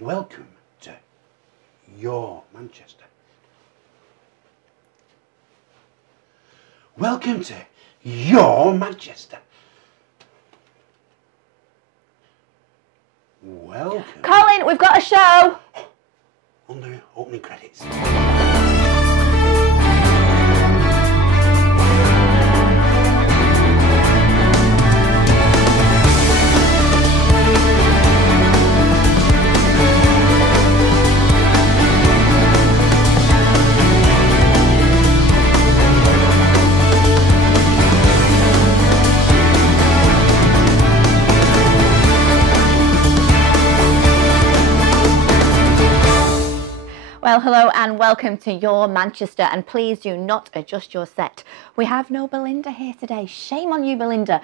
Welcome to your Manchester. Welcome to your Manchester. Welcome. Colin, we've got a show. On the opening credits. Well, hello and welcome to your Manchester, and please do not adjust your set. We have no Belinda here today. Shame on you, Belinda.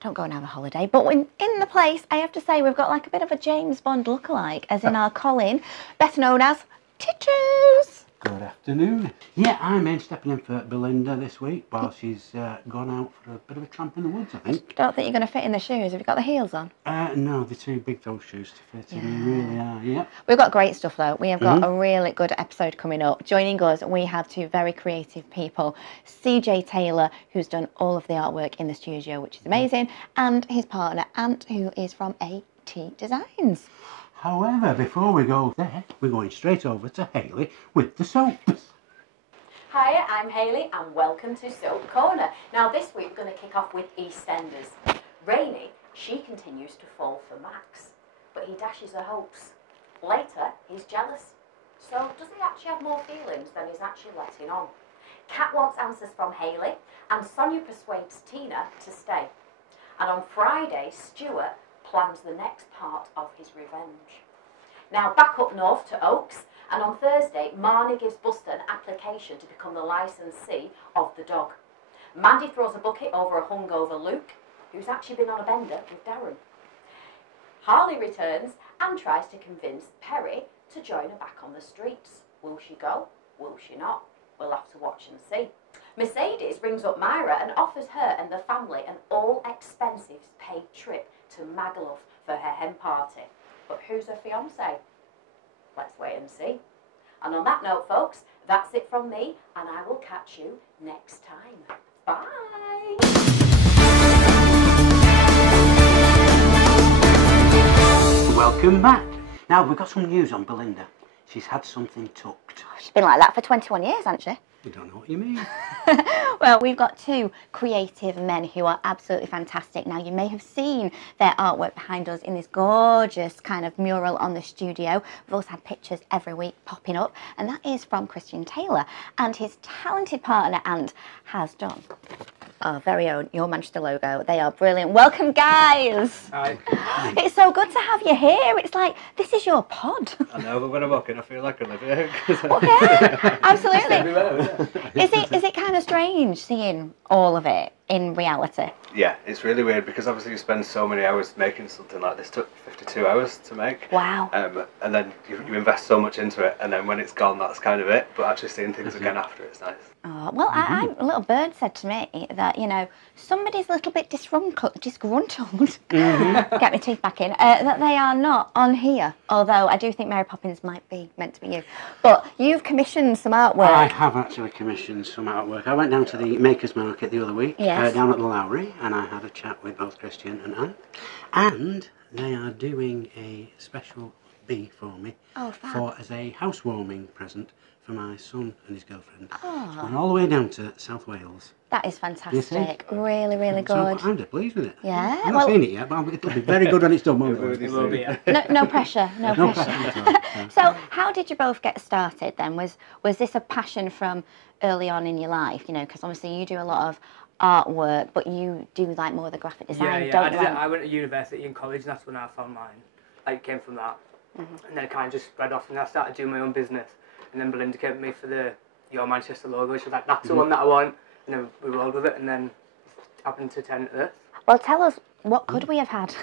Don't go and have a holiday. But in the place, I have to say, we've got like a bit of a James Bond lookalike, as in our Colin, better known as Titters. Good afternoon. Yeah, I'm in stepping in for Belinda this week while she's gone out for a bit of a tramp in the woods, I think. Don't think you're going to fit in the shoes. Have you got the heels on? No, they're too big, those shoes to fit in. They really are, yeah. We've got great stuff though. We have got a really good episode coming up. Joining us, we have two very creative people. CJ Taylor, who's done all of the artwork in the studio, which is amazing, and his partner, Anth, who is from AT Designs. However, before we go there, we're going straight over to Hayley with the soaps. Hi, I'm Hayley and welcome to Soap Corner. Now this week we're going to kick off with EastEnders. Rainey, she continues to fall for Max, but he dashes her hopes. Later, he's jealous. So does he actually have more feelings than he's actually letting on? Kat wants answers from Hayley, and Sonia persuades Tina to stay. And on Friday, Stuart plans the next part of his revenge. Now back up north to Oaks, and on Thursday, Marnie gives Buster an application to become the licensee of the dog. Mandy throws a bucket over a hungover Luke, who's actually been on a bender with Darren. Harley returns and tries to convince Perry to join her back on the streets. Will she go? Will she not? We'll have to watch and see. Mercedes rings up Myra and offers her and the family an all-expenses paid trip to Magaluf for her hen party. But who's her fiancé? Let's wait and see. And on that note, folks, that's it from me, and I will catch you next time. Bye! Welcome back. Now, we've got some news on Belinda. She's had something tucked. She's been like that for 21 years, hasn't she? I don't know what you mean. Well, we've got two creative men who are absolutely fantastic. Now, you may have seen their artwork behind us in this gorgeous kind of mural on the studio. We've also had pictures every week popping up, and that is from Christian Taylor. And his talented partner, Anth, has done our very own Your Manchester logo. They are brilliant. Welcome, guys. Hi. It's so good to have you here. It's like, this is your pod. I know, but when I walk in, I feel like I live here. Well, yeah, absolutely. Everywhere, isn't it? Is it kind of strange seeing all of it in reality? Yeah, it's really weird because obviously you spend so many hours making something like this. It took 52 hours to make. Wow. And then you invest so much into it, and then when it's gone, that's kind of it. But actually seeing things again after, it's nice. Oh, well, a little bird said to me that, you know, somebody's a little bit disgruntled, get my teeth back in, that they are not on here. Although I do think Mary Poppins might be meant to be you. But you've commissioned some artwork. I have actually commissioned some artwork. I went down to the Makers Market the other week, down at the Lowry, and I had a chat with both Christian and Anth. And they are doing a special bee for me as a housewarming present for my son and his girlfriend. Oh. Going all the way down to South Wales. That is fantastic. Really, really good. So I'm dead pleased with it. Yeah. I've not seen it yet, but it'll be very good when it's done, won't it? It will be, yeah. No pressure, no pressure. So how did you both get started then? Was this a passion from early on in your life? You know, because obviously you do a lot of artwork, but you do like more of the graphic design, don't you? I went to university and college, and that's when I found mine. Like, came from that. And then it kind of just spread off, and I started doing my own business. And then Belinda came to me for the Your Manchester logo. She was like, that's the one that I want. And then we rolled with it, and then it happened to turn into this. Well, tell us, what could we have had?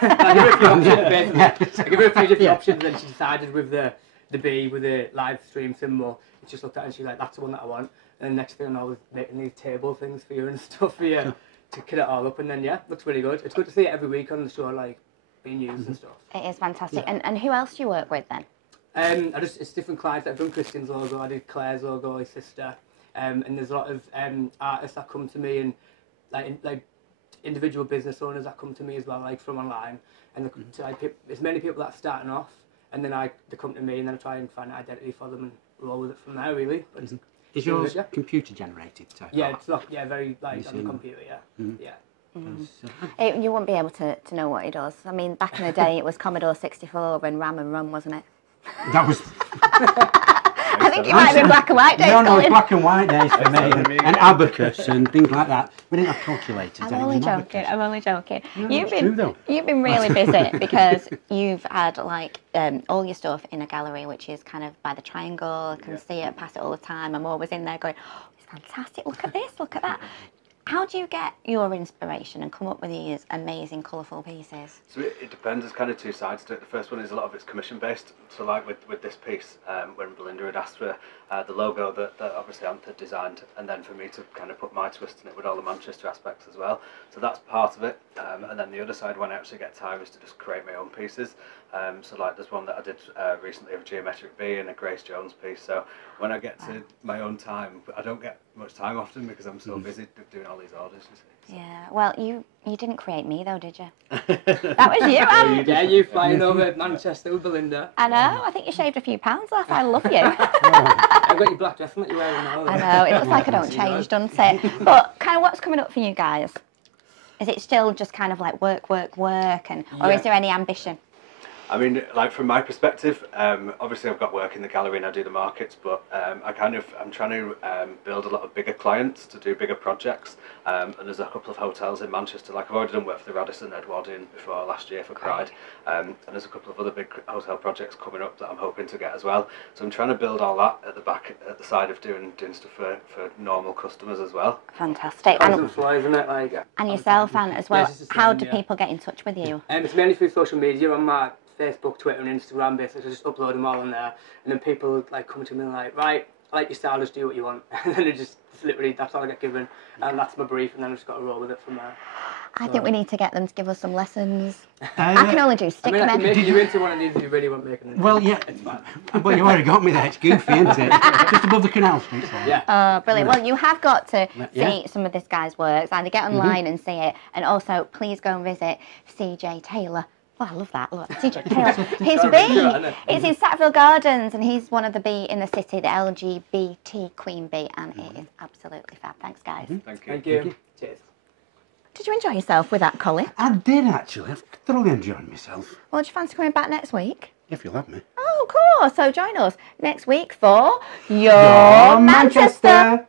I gave her a few options, basically. I gave her a few different options, and she decided with the bee, with the live stream symbol. She just looked at it and she was like, that's the one that I want. And then next thing I was making these table things for you and stuff for you to kit it all up. And then, yeah, looks really good. It's good to see it every week on the show, like, being used and stuff. It is fantastic. And who else do you work with then? It's different clients. I've done Christian's logo, I did Claire's logo, his sister, and there's a lot of artists that come to me, and like individual business owners that come to me as well, like from online, and there's many people that are starting off, and then they come to me, and then I try and find an identity for them and roll with it from there, really. But is yours computer generated? Yeah, it's very like on the computer. Yeah. You wouldn't be able to know what he does. I mean, back in the day, it was Commodore 64 and RAM and ROM, wasn't it? That was. I think it might have been black and white days. No, black and white days for me, and abacus and things like that. We didn't have calculators. I'm only joking. No, you've been really busy because you've had like all your stuff in a gallery, which is kind of by the triangle. I can see it, pass it all the time. I'm always in there going, oh, it's fantastic. Look at this. Look at that. How do you get your inspiration and come up with these amazing, colourful pieces? So it depends. There's kind of two sides to it. The first one is a lot of it's commission based. So like with this piece, when Belinda had asked for the logo that obviously Anth had designed, and then for me to kind of put my twist in it with all the Manchester aspects as well. So that's part of it. And then the other side, when I actually get time, is to just create my own pieces. So like there's one that I did recently of Geometric B and a Grace Jones piece. So when I get to my own time, I don't get much time often because I'm so busy doing all these orders, you see. So. Yeah, well, you didn't create me though, did you? That was you, Anth. Yeah, you flying over Manchester with Belinda. I know, I think you shaved a few pounds off. I love you. I've got your black dress that you're wearing now. I know, it looks like I don't change, doesn't it? But kind of what's coming up for you guys? Is it still just kind of like work, and or is there any ambition? I mean, like from my perspective, obviously I've got work in the gallery and I do the markets, but I'm trying to build a lot of bigger clients to do bigger projects. And there's a couple of hotels in Manchester, like I've already done work for the Radisson Edwardian before last year for Pride. And there's a couple of other big hotel projects coming up that I'm hoping to get as well. So I'm trying to build all that at the side of doing stuff for normal customers as well. Fantastic. And flow, isn't it? Like, and yourself, Anth, as well. Yeah, how do people get in touch with you? It's mainly through social media on my Facebook, Twitter and Instagram, basically. I just upload them all on there, and then people like come to me like, right, I like your style, just do what you want. And then it's literally, that's all I get given, and that's my brief, and then I've just got to roll with it from there. I think we need to get them to give us some lessons. I can only do stick men. Maybe you're into one of these if you really want making them. Well, yeah. It's fine. Well, you already got me there. It's goofy, isn't it? Just above the canal street. Yeah. Brilliant. Well, you have got to see some of this guy's works. Either get online and see it, and also please go and visit CJ Taylor. Oh, I love that. Look, CJ Taylor. His bee. It's in Sackville Gardens, and he's one of the bee in the city, the LGBT Queen Bee, and it is absolutely fab. Thanks, guys. Thank you. Cheers. Did you enjoy yourself with that, Colin? I did, actually. I've thoroughly enjoyed myself. Well, do you fancy coming back next week? If you'll have me. Oh, of course. So join us next week for Your Manchester.